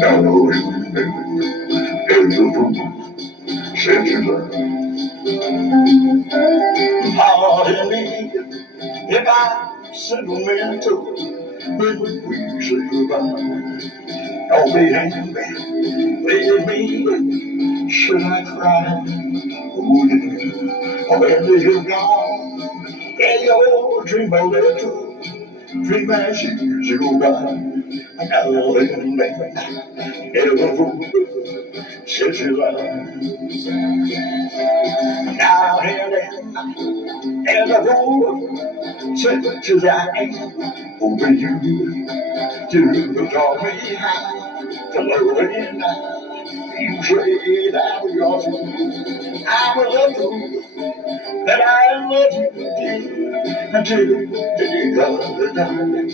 Now knowing and the fool said you love. Pardon me if I'm sentimental when we say goodbye. Don't be angry with me. Should I cry? Oh, yeah. When you're gone, and your dream a little, dream as you go by. Now and then, ever fool says you love. Now and then, ever fool says you lie. Over you taught me how to love and you say that you're true. I will love you, and I love you dear until the other time.